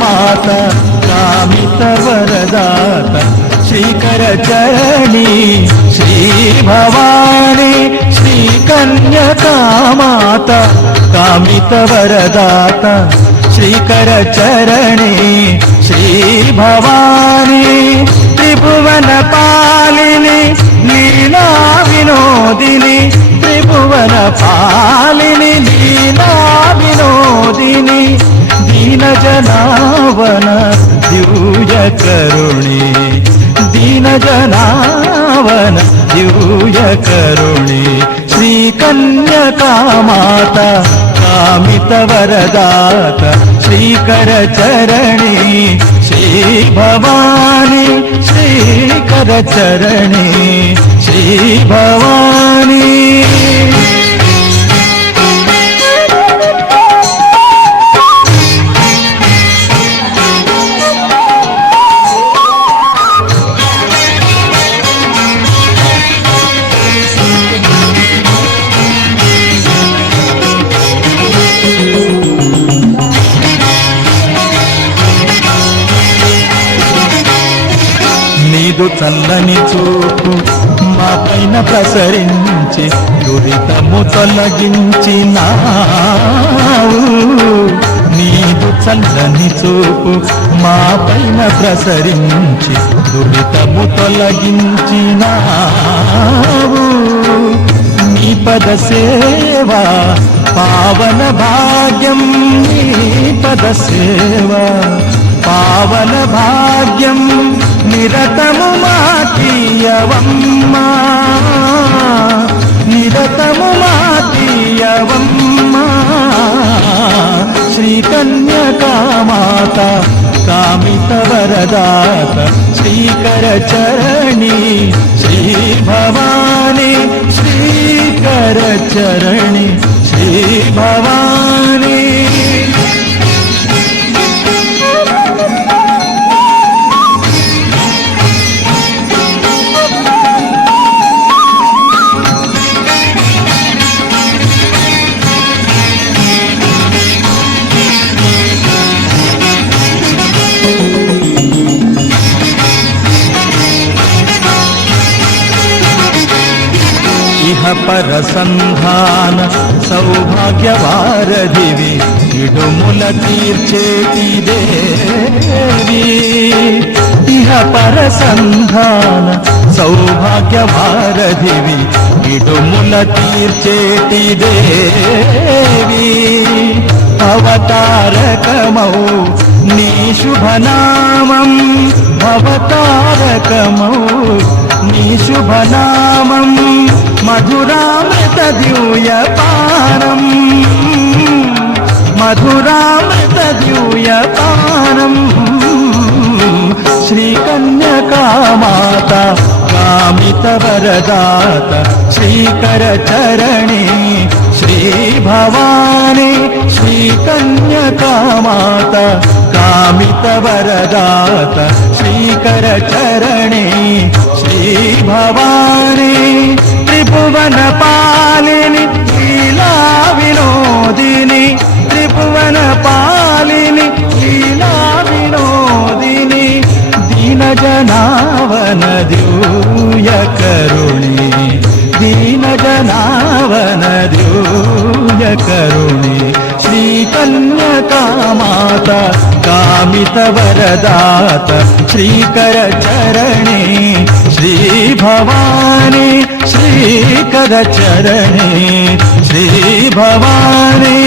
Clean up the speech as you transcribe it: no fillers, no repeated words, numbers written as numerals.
माता कामित वरदात श्रीकर चरणी श्री भवानी श्री कन्यका माता कामित वरदात श्रीकर चरणी श्री भवानी त्रिभुवन पालिनी लीला विनोदिनी त्रिभुवन पालिनी लीला विनोदिनी दीन जनावन दिव्य करुणी दीन जनावन दिव्य करुणी श्री कन्यका माता कामित वरदात श्रीकर चरणी श्री भवानी श्रीकर चरणी श्री भवानी నీదు చల్లని చూపు మా పైన ప్రసరించి దురితము తొలగించినావు నీదు చల్లని చూపు మా పైన ప్రసరించి దురితము తొలగించినావు నీ పద సేవా పావన భాగ్యం నీ పద సేవా పావన భాగ్యం నిరతము మాకీయవమ్మా నిరతము మాకీయవమ్మా శ్రీ కన్యకా మాతా కామిత వరదాత శ్రీకర చరణి శ్రీ భవాని శ్రీకర చరణి శ్రీ భవాని ఇహ పర సంధాన సౌభాగ్యవారధివి ఇడుముల తీర్చేటి దేవి ఇహ పర సంధాన సౌభాగ్యవారధివి ఇడుముల తీర్చేటి దేవి అవతారకమౌ నీ శుభనామం అవతారకమౌ నీ శుభనామం మధురామృత దివ్య పానం మధురామృత దివ్య పానం శ్రీ కన్యకా మాతా కామిత వరదాత శ్రీకర చరణి శ్రీ భవాని శ్రీ కన్యకా మాతా కామిత వరదాత శ్రీకర చరణి శ్రీ భవాని त्रिभुवन पालिनी लीला विनोदिनी त्रिभुवन पालिनी लीला विनोदिनी दीन जनावन दिव्य करुणी दीन जनावन दिव्य करुणी श्री कन्यका माता कामित वरदात श्रीकर चरणी श्री भवानी श्रीकर चरणी श्री भवानी।